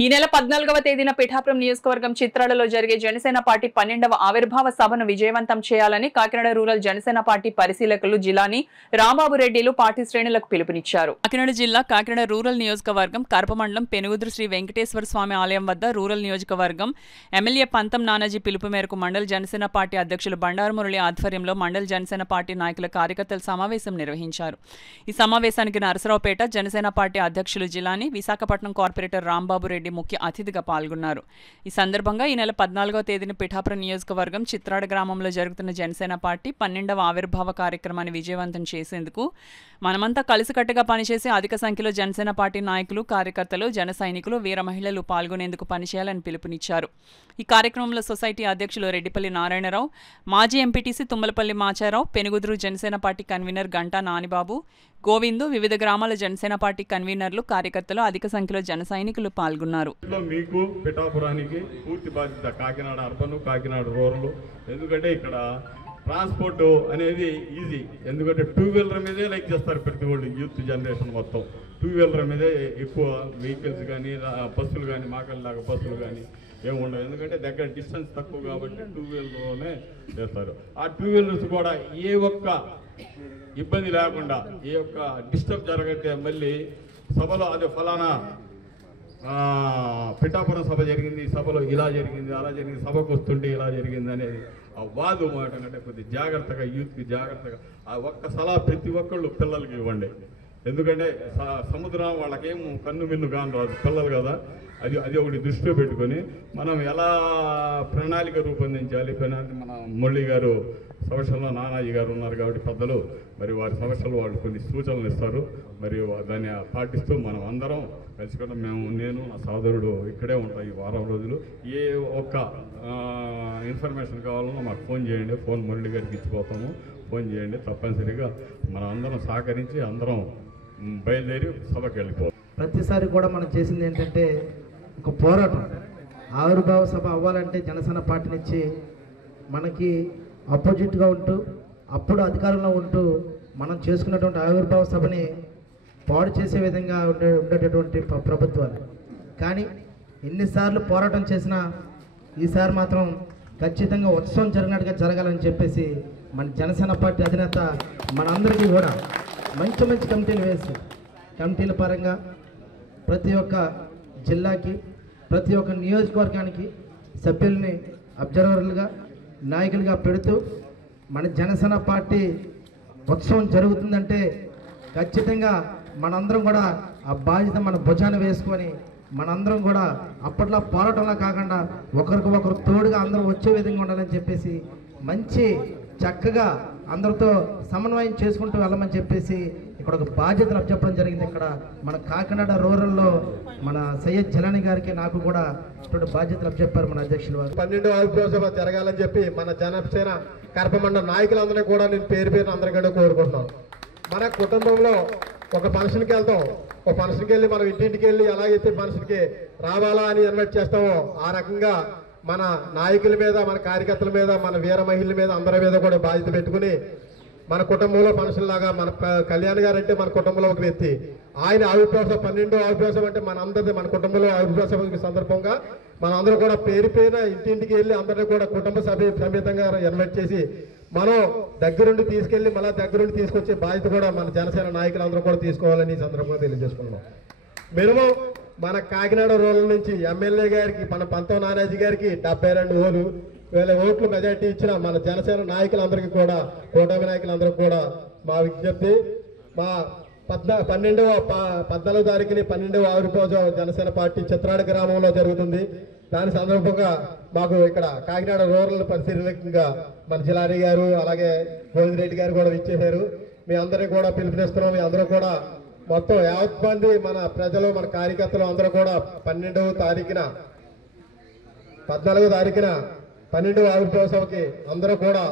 ఈ నెల 14వ తేదీన పిఠాపురం నియోజకవర్గం చిత్రాలలో జరిగే జనసేన పార్టీ 12వ ఆవిర్భావ సభను విజయవంతం చేయాలని కాకినాడ రూరల్ జనసేన పార్టీ పరిశీలకులు జిల్లాని రాంబాబు రెడ్డిలు పార్టీ శ్రేణులకు పిలుపునిచ్చారు. కాకినాడ జిల్లా కాకినాడ రూరల్ నియోజకవర్గం కరపమండలం పెనుగుదురు శ్రీ వెంకటేశ్వర స్వామి ఆలయం వద్ద రూరల్ నియోజకవర్గం ఎమ్మెల్యే పంతం నానాజీ పిలుపు మేరకు మండల జనసేన పార్టీ అధ్యక్షులు బండారు మురళి ఆధ్వర్యంలో మండల జనసేన పార్టీ నాయకుల కార్యకర్తల సమావేశం నిర్వహించారు. ఈ సమావేశానికి నరసరావుపేట జనసేన పార్టీ అధ్యక్షులు జిల్లాని విశాఖపట్నం కార్పొరేటర్ రాంబాబు రెడ్డి ముఖ్య అతిథిగా పాల్గొన్నారు. ఈ సందర్భంగా ఈ నెల 14వ తేదీన పిఠాపురం నియోజకవర్గం చిత్రాడ గ్రామంలో జరుగుతున్న జనసేన పార్టీ 12వ ఆవిర్భావ కార్యక్రమాన్ని విజయవంతం చేసేందుకు మనమంతా కలిసికట్టుగా పనిచేసి అధిక సంఖ్యలో జనసేన పార్టీ నాయకులు, కార్యకర్తలు, జన సైనికులు, వీర మహిళలు పాల్గొనేందుకు పనిచేయాలని పిలుపునిచ్చారు. ఈ కార్యక్రమంలో సొసైటీ అధ్యక్షులు రెడ్డిపల్లి నారాయణరావు, మాజీ MPTC Tummalapalli Macharao, Penugudur Janasena party convener Ganta Nanibabu, Govindu, వివిధ గ్రామాల జనసేన పార్టీ కన్వీనర్లు, కార్యకర్తలు, అధిక సంఖ్యలో జన సైనికులు పాల్గొన్నారు. మీకు పిఠాపురానికి పూర్తి బాధ్యత కాకినాడ అర్బన్, కాకినాడ రూరల్. ఎందుకంటే ఇక్కడ ట్రాన్స్పోర్ట్ అనేది ఈజీ. ఎందుకంటే టూ వీలర్ మీదే లైక్ చేస్తారు ప్రతి వాళ్ళు, యూత్ జనరేషన్ మొత్తం టూ వీలర్ మీదే ఎక్కువ వెహికల్స్ కానీ, బస్సులు కానీ, మాకల్లాగా బస్సులు కానీ ఏముండవు. ఎందుకంటే దగ్గర డిస్టెన్స్ తక్కువ కాబట్టి టూ వీలర్లోనే చేస్తారు. ఆ టూ వీలర్స్ కూడా ఏ ఒక్క ఇబ్బంది లేకుండా, ఏ ఒక్క డిస్టర్బ్ జరగతే మళ్ళీ సభలో అదే ఫలానా పిఠాపురం సభ జరిగింది, సభలో ఇలా జరిగింది, అలా జరిగింది, సభకు వస్తుంటే ఇలా జరిగింది అనేది ఆ వాదు మాట కంటే కొద్ది జాగ్రత్తగా, యూత్కి జాగ్రత్తగా ఆ ఒక్క సలహా ప్రతి ఒక్కళ్ళు పిల్లలకి ఇవ్వండి. ఎందుకంటే సముద్రం వాళ్ళకేం కన్ను మిన్ను కాని రాదు, పిల్లలు కదా. అది ఒకటి దృష్టిలో పెట్టుకొని మనం ఎలా ప్రణాళిక రూపొందించాలి. మన మురళి గారు సమస్యల్లో నానాజీ గారు ఉన్నారు కాబట్టి పెద్దలు, మరి వారి సమస్యలు వాళ్ళు కొన్ని సూచనలు ఇస్తారు. మరి దాన్ని పాటిస్తూ మనం అందరం కలిసికోవడం, నేను నా సోదరుడు ఇక్కడే ఉంటాం ఈ వారం రోజులు. ఏ ఒక్క ఇన్ఫర్మేషన్ కావాలన్నా మాకు ఫోన్ చేయండి, ఫోన్ మురళి గారికి ఇచ్చిపోతాము, ఫోన్ చేయండి. తప్పనిసరిగా మనం అందరం సహకరించి అందరం బయలుదేరి సభకి వెళ్ళిపోతాం. ప్రతిసారి కూడా మనం చేసింది ఏంటంటే ఒక పోరాటం. ఆవిర్భావ సభ అవ్వాలంటే జనసేన పార్టీ నుంచి మనకి అపోజిట్గా ఉంటూ, అప్పుడు అధికారంలో ఉంటూ మనం చేసుకున్నటువంటి ఆవిర్భావ సభని పాడు చేసే విధంగా ఉండేటటువంటి ప్రభుత్వాలు. కానీ ఎన్నిసార్లు పోరాటం చేసినా ఈసారి మాత్రం ఖచ్చితంగా ఉత్సవం జరిగినట్టుగా జరగాలని చెప్పేసి మన జనసేన పార్టీ అధినేత మనందరికీ కూడా మంచి మంచి కమిటీలు వేసి, కమిటీల పరంగా ప్రతి ఒక్క జిల్లాకి, ప్రతి ఒక్క నియోజకవర్గానికి సభ్యుల్ని అబ్జర్వర్లుగా, నాయకులుగా పెడుతూ మన జనసేన పార్టీ ఉత్సవం జరుగుతుందంటే ఖచ్చితంగా మనందరం కూడా ఆ బాధ్యత మన భుజాన్ని వేసుకొని మనందరం కూడా అప్పట్లో పోరాటంలో కాకుండా ఒకరికొకరు తోడుగా అందరూ వచ్చే విధంగా ఉండాలని చెప్పేసి మంచి చక్కగా అందరితో సమన్వయం చేసుకుంటూ వెళ్ళమని చెప్పేసి ఇక్కడ ఒక బాధ్యతను అప్పచెప్పడం జరిగింది. ఇక్కడ మన కాకినాడ రూరల్లో మన సయ్యద్ జలాని గారికి నాకు కూడా ఇటువంటి బాధ్యతలు అప్పచెప్పారు మన అధ్యక్షులు వారు. 12వ ఆవిర్భావ సభ జరగాలని చెప్పి మన జనసేన కరపమండల నాయకులందరినీ కూడా నేను పేరు పేరు అందరికంటే కోరుకుంటున్నాను. మన కుటుంబంలో ఒక ఫంక్షన్కి వెళ్తాం, ఒక ఫంక్షన్కి వెళ్ళి మనం ఇంటింటికి వెళ్ళి ఎలాగైతే ఫంక్షన్కి రావాలా అని ఇన్వైట్ చేస్తామో ఆ రకంగా మన నాయకుల మీద, మన కార్యకర్తల మీద, మన వీర మహిళల మీద, అందరి మీద కూడా బాధ్యత పెట్టుకుని మన కుటుంబంలో ఫంక్షన్ లాగా మన కళ్యాణ్ గారు అంటే మన కుటుంబంలో ఒక వ్యక్తి. ఆయన ఆవిర్భావ 12వ ఆవిర్భావ అంటే మన అందరిది, మన కుటుంబంలో ఆవిర్భావ సభ సందర్భంగా మనం అందరూ కూడా పేరు పేరున ఇంటింటికి వెళ్ళి అందరినీ కూడా కుటుంబ సమేతంగా ఇన్వైట్ చేసి మనం దగ్గరుండి తీసుకెళ్లి మళ్ళీ దగ్గరుండి తీసుకొచ్చే బాధ్యత కూడా మన జనసేన నాయకులు అందరూ కూడా తీసుకోవాలని ఈ సందర్భంగా తెలియజేసుకున్నాం. మినిమం మన కాకినాడ రూరల్ నుంచి ఎమ్మెల్యే గారికి, మన పంతం నానాజీ గారికి 72,000 ఓట్లు మెజార్టీ ఇచ్చిన మన జనసేన నాయకులందరికీ కూడా, కూటమి నాయకులందరికీ కూడా మా విజ్ఞప్తి, మా 14వ తారీఖుని 12వ ఆవిర్భావ జనసేన పార్టీ చిత్రాడ గ్రామంలో జరుగుతుంది. దాని సందర్భంగా మాకు ఇక్కడ కాకినాడ రూరల్ పరిశీలకంగా మన జిలాని గారు, అలాగే గోవిందరెడ్డి గారు కూడా ఇచ్చేశారు. మీ అందరినీ కూడా పిలుపునిస్తున్నాం. మీ అందరూ కూడా మొత్తం 50 మంది మన ప్రజలు, మన కార్యకర్తలు అందరూ కూడా 14వ తారీఖున 12వ ఆవిర్భావ సభకి అందరూ కూడా